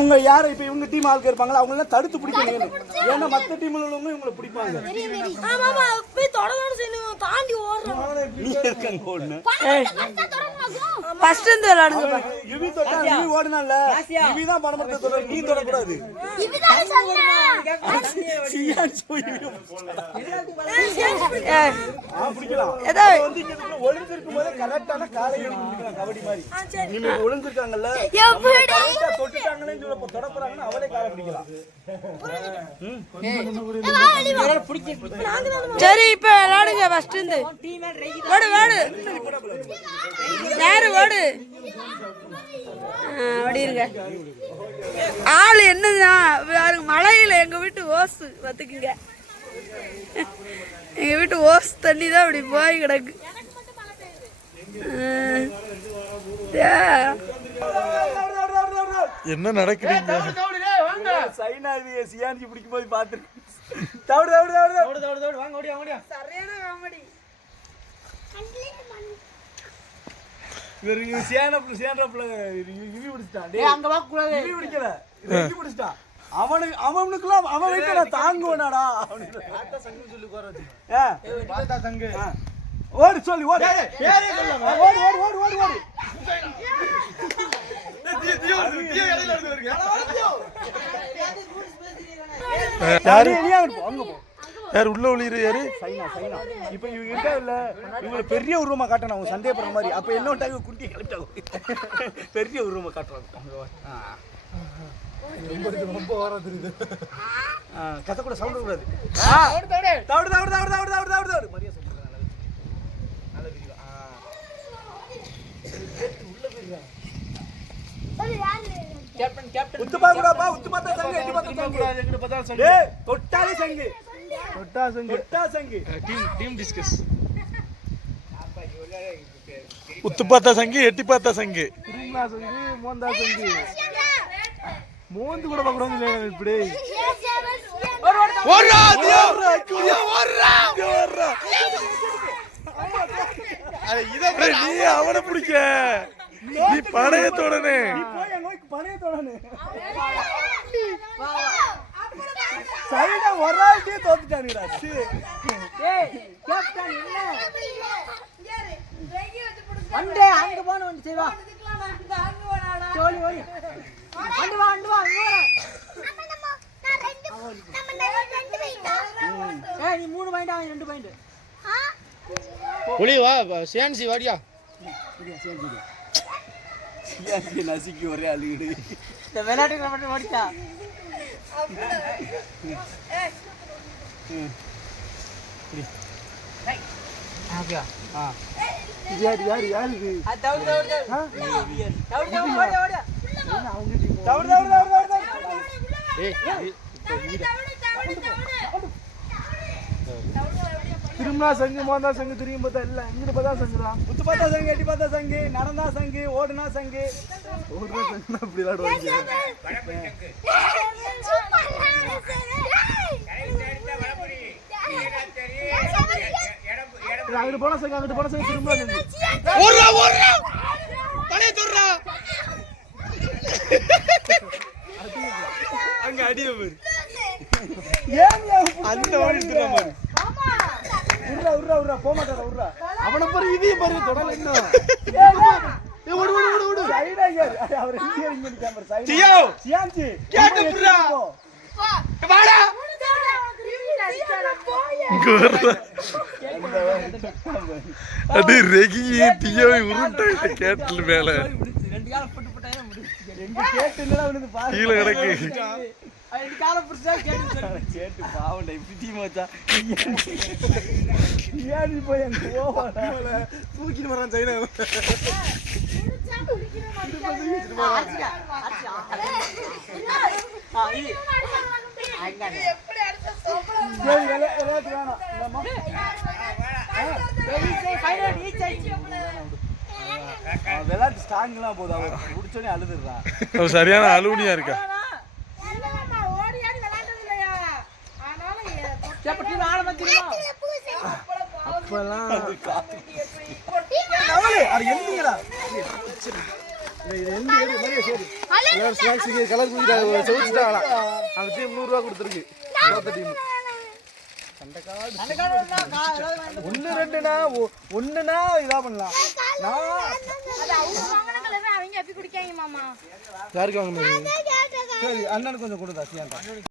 இவங்க யார? இப்ப இவங்க டீம் ஆளுக்கு இருப்பாங்களா? அவங்க எல்லாம் தடுத்து பிடிக்கணும் ஏன்னா மத்த டீம்ல உள்ளவங்க இவங்களை பிடிப்பாங்க. நீ இருந்து விளையாடுங்க. இவி தொட்டா நீ நீ தொட கூடாது இவி தான் அவளே பிடிக்கலாம். சரி இப்ப விளாடுங்க ஃபர்ஸ்ட் இருந்து. ஓடு ஓடு. நேரு ஓடு. ஓடிருங்க அப்படி இருங்க. ஆள் என்னதான் மழையில எங்க வீட்டு ஓசு பார்த்துக்குங்க எங்க வீட்டு ஓசு தண்ணி தான் அப்படி போய் கிடக்கு. ஆ. என்ன நடக்குறீங்க சைனா இது சியானிக்கு பிடிக்கும் போது பாத்துரு தவிடு தவிடு தவிடு தவிடு இவர் இவர் சியானப்ல சியானப்ல இவி பிடிச்சிட்டான் டேய் அங்க வா கூடாது இவி பிடிக்கல இவி பிடிச்சிட்டான் அவனுக்கு அவனுக்குலாம் அவன் நான் தாங்குவனாடா அவனுக்கு சொல்லி போறது சங்கு ஓடு சொல்லி ஓடு ஓடு ஓடு ஓடு ஓடு ஓடு யாரு? யாரு? உள்ள ஒளியிரு யாரு? China China. இப்போ இவங்க இருக்கா இல்ல? இவங்களை பெரிய உருவமா காட்டணும். அவங்க சந்தேகப்படுற மாதிரி. அப்ப என்ன விட்டாங்க குட்டி கிளப்பிட்டாங்க பெரிய உருவமா காட்டுறாங்க. ரொம்ப ஓரம் தெரியுது கத்த கூட சவுண்ட் கூடாது தவிடு தவிடு தவிடு தவிடு தவிடு தவிடு தவிடு. உள்ள போயிருக்காங்க வீடியோ ஆ உத்து பாக்குடாப்பா உத்து பார்த்தா சங்கு எட்டி பார்த்தா சங்கு டேய் தொட்டாலே சங்கு தொட்டா சங்கு தொட்டா சங்கு உத்து பார்த்தா சங்கு எட்டி பார்த்தா சங்கு திருமலா சங்கு மோந்தா சங்கு மோந்து கூட இப்படி? ஓடுறா ஓடுறா ஓடுறா. டேய், நீ அவனை பிடிக்க. நீ படையத்தோடனே சைனா ஒரு நாள் தோத்துட்டானுடா சி. ஏய் கேப்டன் இல்ல அண்டே அங்க போன வந்து சரி வா ஓடி. ஓடி அண்டு வா அண்டு வா அங்க வா ஏய் நீ மூணு பாயிண்ட் ஆகும் ரெண்டு பாயிண்ட் புலி வா சேன்சி வாடியா. சரியா சேன்சி ஏன் நசுக்கி ஒரே அழுகிடு இந்த விளையாட்டு மட்டும் ஓடிச்சா அப்படியா யாரு யாரு யாரு இது அது தவிர தவிர தவிர தவிர தவிர ஓடி ஓடி தவிடு தவிடு தவிடு தவிடு தவிடு ஏய் திருமலா சங்கு மோந்தா சங்கு திரும்பி பார்த்தா இல்ல. இங்கிட்டு பார்த்தா சங்குதான் உத்து பார்த்தா சங்கு எட்டி பார்த்தா சங்கு நடந்தா சங்கு ஓடுனா சங்கு. ஓடுனா சங்கு அப்படி விளையாடுவாங்க அங்கிட்டு போனா சங்கு அங்கிட்டு போனா சங்கு திரும்ப சங்கு. ஓடுறா ஓடுறா. தொடுறா அங்க அடிய பாரு ஏன் அந்த ஓடிட்டு பாரு உர்ரா உர்ரா உர்ரா போக மாட்டாரா உர்ரா அவனை பாரு இதையும் அவர் இந்தியர் இங்க கேமரா சைடா டியோ சியாஞ்சி கேட்டு புரா வாடா. அது ரெகி உருட்டாயிட்ட கேட்டல் மேல. கீழே கிடக்கு. கேட்டு பாவண்டா இப்படி டீம் வச்சா ஏன் இப்போ எனக்கு தூக்கிட்டு வரான் சைனா விளையாட்டு ஸ்டாங்லாம் போதும். அவன் முடிச்சோடனே அழுதுடுறான். சரியான அலுவலியா இருக்கா? சரி எல்லாரும் ஸ்நாக்ஸுக்கு கலர் செவிச்சுட்டாங்களா அந்த டீம் நூறுரூவா கொடுத்துருக்கு. இன்னொருத்த டீம் ஒன்று ரெண்டுனா ஒ- ஒண்ணுனா இதா பண்ணலாம். யாருக்கு வாங்க சரி அண்ணனுக்கு கொஞ்சம் கொடுத்தா சியாண்டா